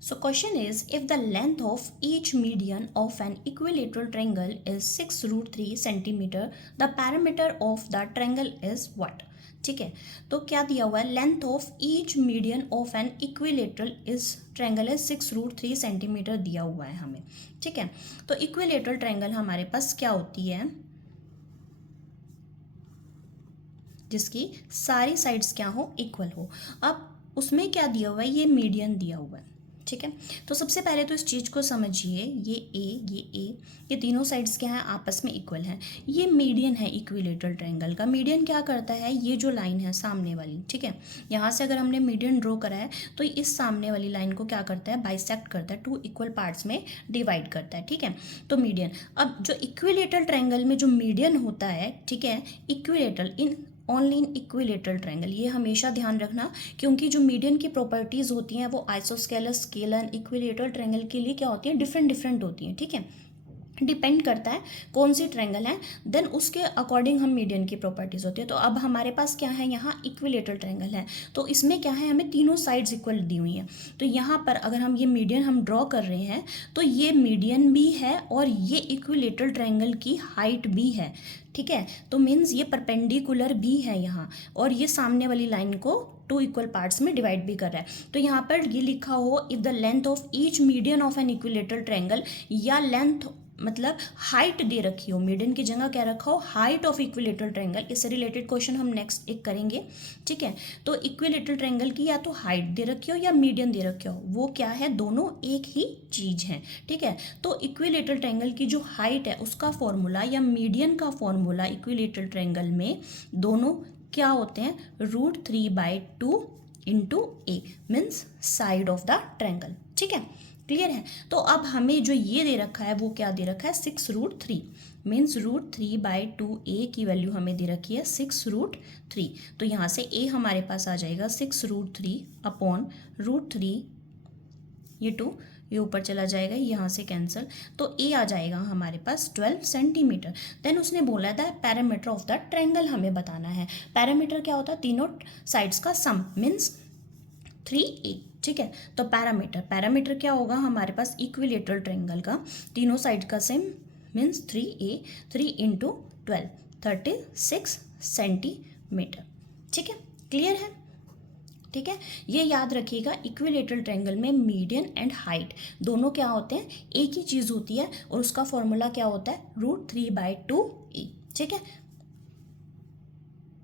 So question is, if the length of each median of an equilateral triangle is 6 root 3 centimeter, the parameter of the triangle is what? ठीक है, तो क्या दिया हुआ है, length of each median of an equilateral is triangle है 6 root 3 centimetre दिया हुआ है हमें. ठीक है, तो इक्विलेटरल ट्रायंगल हमारे पास क्या होती है, जिसकी सारी साइड्स क्या हो, इक्वल हो. अब उसमें क्या दिया हुआ है, ये मीडियन दिया हुआ है. ठीक है, तो सबसे पहले तो इस चीज़ को समझिए, ये तीनों साइड्स क्या हैं, आपस में इक्वल हैं. ये मीडियन है इक्विलेटरल ट्रायंगल का. मीडियन क्या करता है, ये जो लाइन है सामने वाली, ठीक है, यहाँ से अगर हमने मीडियन ड्रॉ करा है तो इस सामने वाली लाइन को क्या करता है, बाइसेक्ट करता है, 2 इक्वल पार्ट्स में डिवाइड करता है. ठीक है, तो मीडियन. अब जो इक्विलेटरल ट्रायंगल में जो मीडियन होता है, ठीक है, equilateral in only in equilateral triangle, ये हमेशा ध्यान रखना, क्योंकि जो मीडियन की प्रॉपर्टीज़ होती हैं वो आइसोस्केलस, स्केलर, इक्विलेटरल ट्रायंगल के लिए क्या होती हैं, डिफरेंट होती हैं. ठीक है, डिपेंड करता है कौन सी ट्रायंगल है, देन उसके अकॉर्डिंग हम मीडियन की प्रॉपर्टीज होती है. तो अब हमारे पास क्या है, यहाँ इक्विलेटरल ट्रायंगल है, तो इसमें क्या है, हमें तीनों साइड्स इक्वल दी हुई हैं. तो यहाँ पर अगर हम ये मीडियन हम ड्रॉ कर रहे हैं तो ये मीडियन भी है और ये इक्विलेटरल ट्रायंगल की हाइट भी है. ठीक है, तो मीन्स ये परपेंडिकुलर भी है यहाँ, और ये सामने वाली लाइन को 2 इक्वल पार्ट्स में डिवाइड भी कर रहा है. तो यहाँ पर ये लिखा हो, if the length of each median of an equilateral triangle, या लेंथ मतलब हाइट दे रखी हो, मीडियन की जगह क्या रखा हो, हाइट ऑफ इक्विलेटरल ट्रायंगल. इससे रिलेटेड क्वेश्चन हम नेक्स्ट एक करेंगे. ठीक है, तो इक्विलेटरल ट्रायंगल की या तो हाइट दे रखी हो या मीडियन दे रखी हो, वो क्या है, दोनों एक ही चीज है. ठीक है, तो इक्विलेटरल ट्रायंगल की जो हाइट है उसका फॉर्मूला या मीडियन का फॉर्मूला इक्विलेटरल ट्रायंगल में दोनों क्या होते हैं, √3/2 into A, means side of the triangle. ठीक है, क्लियर है. तो अब हमें जो ये दे रखा है वो क्या दे रखा है, 6√3, मीन्स √3/2a की वैल्यू हमें दे रखी है 6√3. तो यहाँ से a हमारे पास आ जाएगा 6√3 अपॉन √3, ये 2 ये ऊपर चला जाएगा, यहाँ से कैंसिल, तो a आ जाएगा हमारे पास 12 सेंटीमीटर. देन उसने बोला था पैरामीटर ऑफ द ट्रायंगल हमें बताना है. पैरामीटर क्या होता है, तीनों साइड्स का सम, मीन्स 3a. ठीक है, तो पैरामीटर क्या होगा हमारे पास इक्विलेटरल ट्रायंगल का, तीनों साइड का same, means 3a, 3 into 12, 36 centimetre. ठीक है, क्लियर है. ठीक है, ये याद रखिएगा, इक्विलेटरल ट्रायंगल में मीडियन एंड हाइट दोनों क्या होते हैं, एक ही चीज़ होती है, और उसका फॉर्मूला क्या होता है, √3/2a. ठीक है,